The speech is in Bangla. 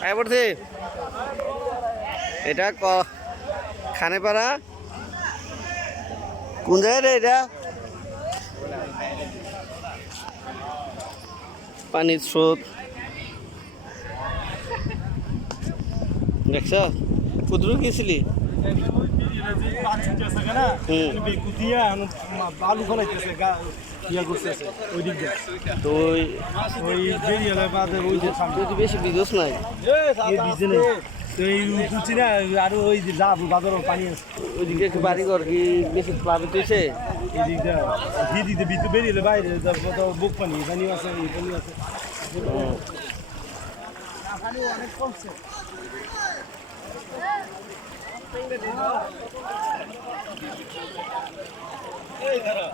আয় পড়ছে এটা খানেপাড়া কোন জায়গায় রে এটা পানির স্রোত দেখছ কুদরু গেছিলি আলু ফলাইতেছে ইয়া করতেছে ওই দিক দিয়ে তো ওই বেরিয়ে বাদে ওই যে তুই তো বেশি বিজোস নাই ভিজে নেই তো এই বুঝছি না আরো ওই যে যা বাজারও পানি আছে ওইদিকে একটু বাড়ি ঘর কি বেশি প্লাবিত হয়েছে এই দিকটা দিতে ভিতরে বেরিয়ে বাইরে বুক পানি পানি আছে এই পানি আছে অনেক কমছে এই ধরো